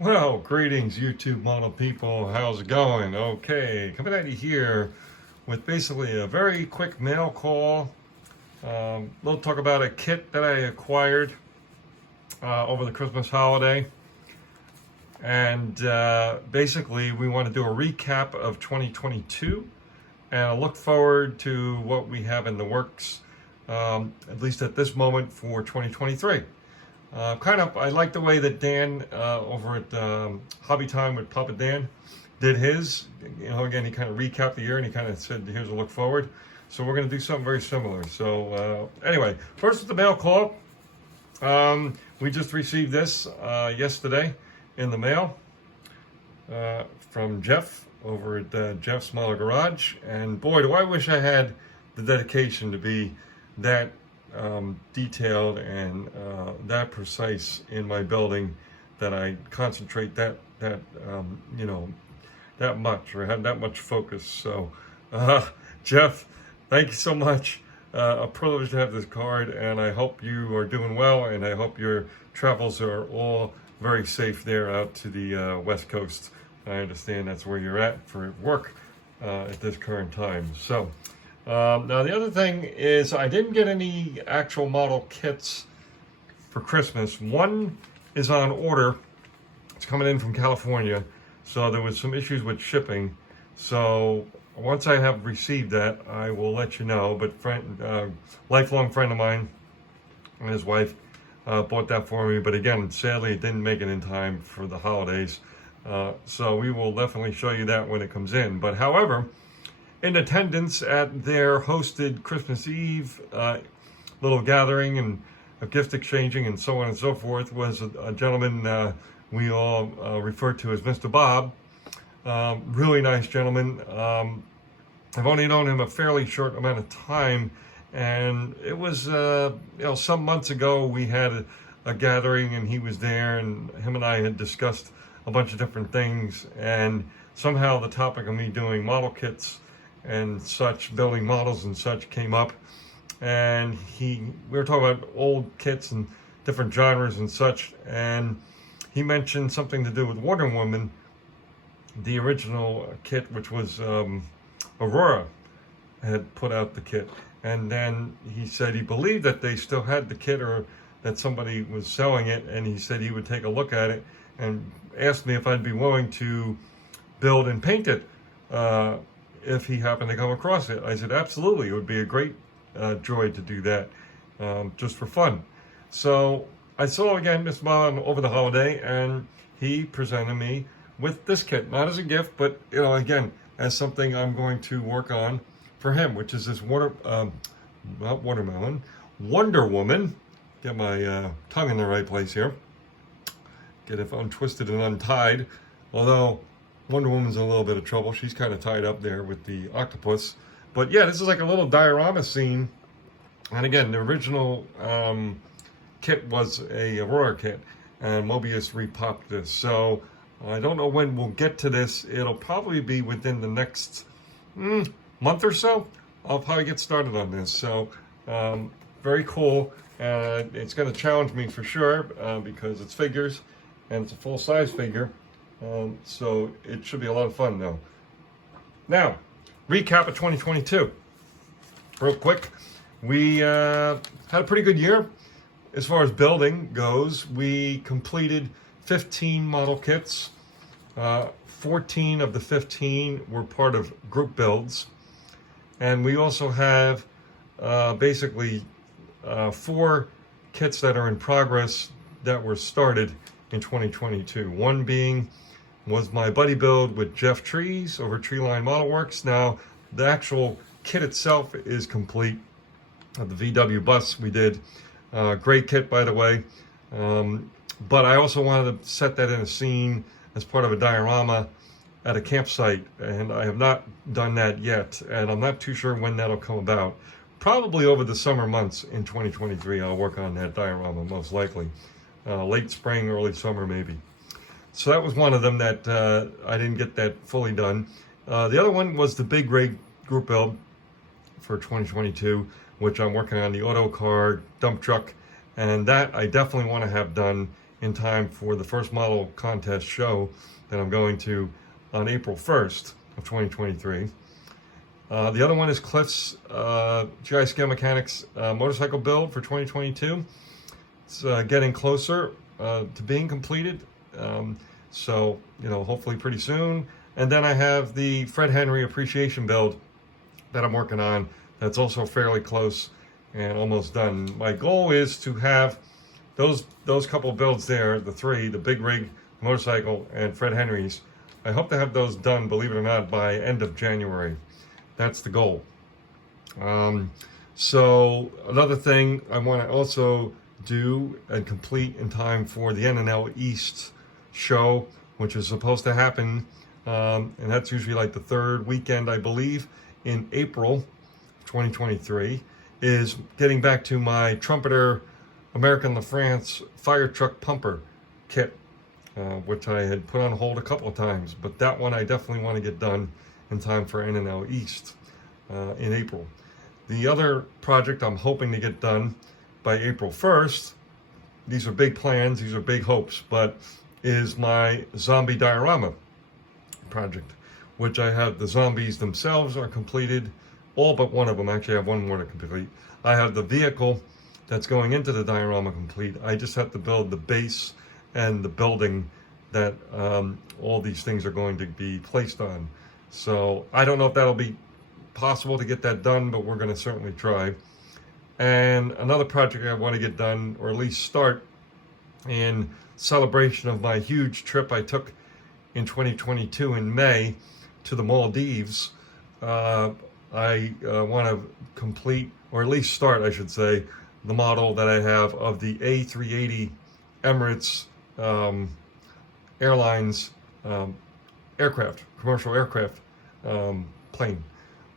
Well, greetings, YouTube model people. How's it going? Okay, coming at you here with basically a very quick mail call. We'll talk about a kit that I acquired over the Christmas holiday. And basically, we want to do a recap of 2022 and a look forward to what we have in the works, at least at this moment, for 2023. I like the way that Dan over at Hobby Time with Papa Dan did his. Again, he kind of recapped the year and he kind of said, here's a look forward. So we're going to do something very similar. So anyway, first with the mail call. We just received this yesterday in the mail from Jeff over at Jeff's Model Garage. And boy, do I wish I had the dedication to be that detailed and that precise in my building, that I concentrate that much, or have that much focus. So Jeff, thank you so much. A privilege to have this card, and I hope you are doing well, and I hope your travels are all very safe there out to the West Coast. I understand that's where you're at for work at this current time. So now the other thing is, I didn't get any actual model kits for Christmas. One is on order. It's coming in from California, so there was some issues with shipping. So once I have received that, I will let you know. But lifelong friend of mine and his wife bought that for me. But again, sadly, it didn't make it in time for the holidays. So we will definitely show you that when it comes in. But however, in attendance at their hosted Christmas Eve little gathering and a gift exchanging and so on and so forth was a gentleman we all refer to as Mr. Bob. Really nice gentleman. I've only known him a fairly short amount of time, and it was some months ago we had a gathering and he was there, and him and I had discussed a bunch of different things, and somehow the topic of me doing model kits and such, building models and such, came up, and we were talking about old kits and different genres and such, and he mentioned something to do with Wonder Woman, the original kit, which was Aurora had put out the kit, and then he said he believed that they still had the kit, or that somebody was selling it, and he said he would take a look at it and asked me if I'd be willing to build and paint it if he happened to come across it. I said absolutely, it would be a great joy to do that, just for fun. So I saw again Mr. Bob over the holiday, and he presented me with this kit, not as a gift, but again, as something I'm going to work on for him, which is this Wonder Woman. Get my tongue in the right place here. Get it untwisted and untied. Although Wonder Woman's in a little bit of trouble. She's kind of tied up there with the octopus. But yeah, this is like a little diorama scene. And again, the original kit was a Aurora kit, and Mobius repopped this. So I don't know when we'll get to this. It'll probably be within the next month or so. I'll probably get started on this. So very cool. It's going to challenge me for sure because it's figures and it's a full-size figure. So it should be a lot of fun though. Now, recap of 2022. Real quick, we had a pretty good year as far as building goes. We completed 15 model kits. 14 of the 15 were part of group builds. And we also have basically 4 kits that are in progress that were started in 2022. One was my buddy build with Jeff Trees over Treeline Model Works. Now, the actual kit itself is complete. The VW bus we did. Great kit, by the way. But I also wanted to set that in a scene as part of a diorama at a campsite, and I have not done that yet, and I'm not too sure when that'll come about. Probably over the summer months in 2023, I'll work on that diorama, most likely. Late spring, early summer, maybe. So that was one of them that I didn't get that fully done. The other one was the big rig group build for 2022, which I'm working on, the auto car dump truck, and that I definitely want to have done in time for the first model contest show that I'm going to on April 1st of 2023. The other one is Cliff's GI Scale Mechanics motorcycle build for 2022. It's getting closer to being completed, so hopefully pretty soon. And then I have the Fred Henry appreciation build that I'm working on. That's also fairly close and almost done. My goal is to have those couple builds there, the three, the big rig, motorcycle, and Fred Henry's. I hope to have those done, believe it or not, by end of January. That's the goal. So another thing I want to also do and complete in time for the NNL East show, which is supposed to happen, and that's usually like the third weekend, I believe, in April 2023, is getting back to my Trumpeter American LaFrance fire truck pumper kit, which I had put on hold a couple of times, but that one I definitely want to get done in time for NNL East in April. The other project I'm hoping to get done by April 1st, these are big plans, these are big hopes, but is my zombie diorama project, which I have the zombies themselves are completed, all but one of them. Actually, I have one more to complete. I have the vehicle that's going into the diorama complete. I just have to build the base and the building that all these things are going to be placed on. So I don't know if that'll be possible to get that done, but we're going to certainly try. And another project I want to get done, or at least start, in celebration of my huge trip I took in 2022 in May to the Maldives. I want to complete, or at least start, I should say, the model that I have of the A380 Emirates Airlines aircraft, commercial aircraft plane,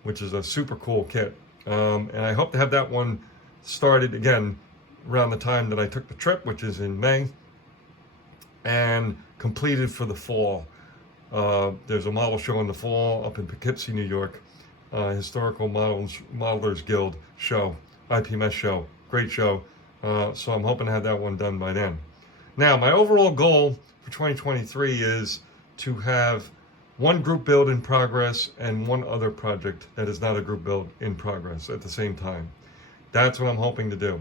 which is a super cool kit. And I hope to have that one started again around the time that I took the trip, which is in May, and completed for the fall. There's a model show in the fall up in Poughkeepsie, New York, Historical Modelers Guild show, IPMS show, great show. So I'm hoping to have that one done by then. Now, my overall goal for 2023 is to have one group build in progress and one other project that is not a group build in progress at the same time. That's what I'm hoping to do.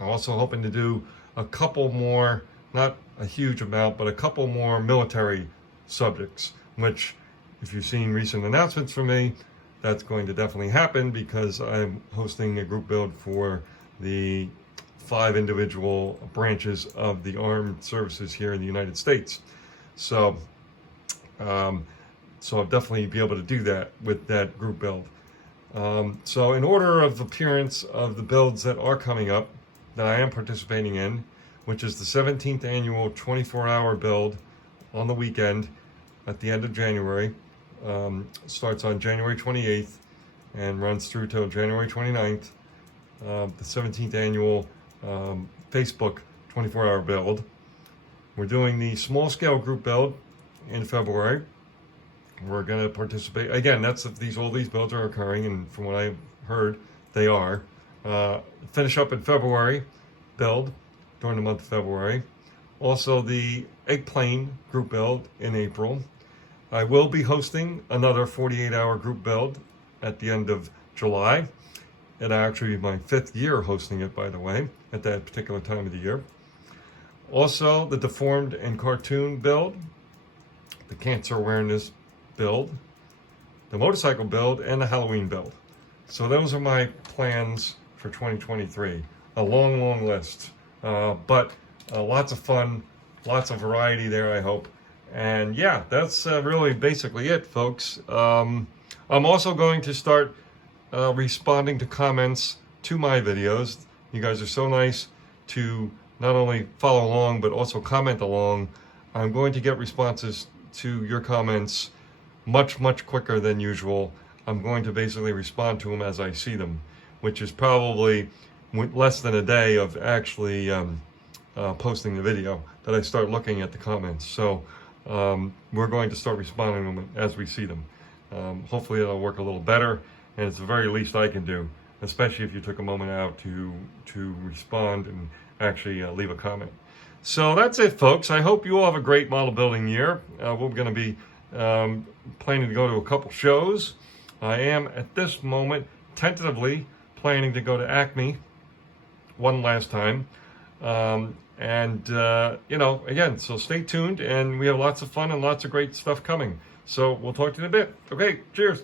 I'm also hoping to do a couple more, not a huge amount, but a couple more military subjects, which, if you've seen recent announcements from me, that's going to definitely happen because I'm hosting a group build for the 5 individual branches of the armed services here in the United States. So I'll definitely be able to do that with that group build. So in order of appearance of the builds that are coming up, that I am participating in, which is the 17th annual 24-hour build on the weekend at the end of January. Starts on January 28th and runs through till January 29th. The 17th annual Facebook 24-hour build. We're doing the small scale group build in February. We're going to participate again. That's if all these builds are occurring, and from what I've heard, they are. Finish up in February build during the month of February. Also, the egg plane group build in April. I will be hosting another 48-hour group build at the end of July. It'll actually be my 5th year hosting it, by the way, at that particular time of the year. Also, the deformed and cartoon build, the cancer awareness build, the motorcycle build, and the Halloween build. So those are my plans for 2023. A long, long list, but lots of fun, lots of variety there, I hope. And yeah, that's really basically it, folks. I'm also going to start responding to comments to my videos. You guys are so nice to not only follow along, but also comment along. I'm going to get responses to your comments much, much quicker than usual. I'm going to basically respond to them as I see them, which is probably less than a day of actually posting the video that I start looking at the comments. So we're going to start responding to them as we see them. Hopefully it'll work a little better, and it's the very least I can do, especially if you took a moment out to respond and actually leave a comment. So that's it, folks. I hope you all have a great model building year. We're going to be planning to go to a couple shows. I am at this moment tentatively planning to go to Acme one last time. Again, so stay tuned, and we have lots of fun and lots of great stuff coming. So we'll talk to you in a bit. Okay, cheers.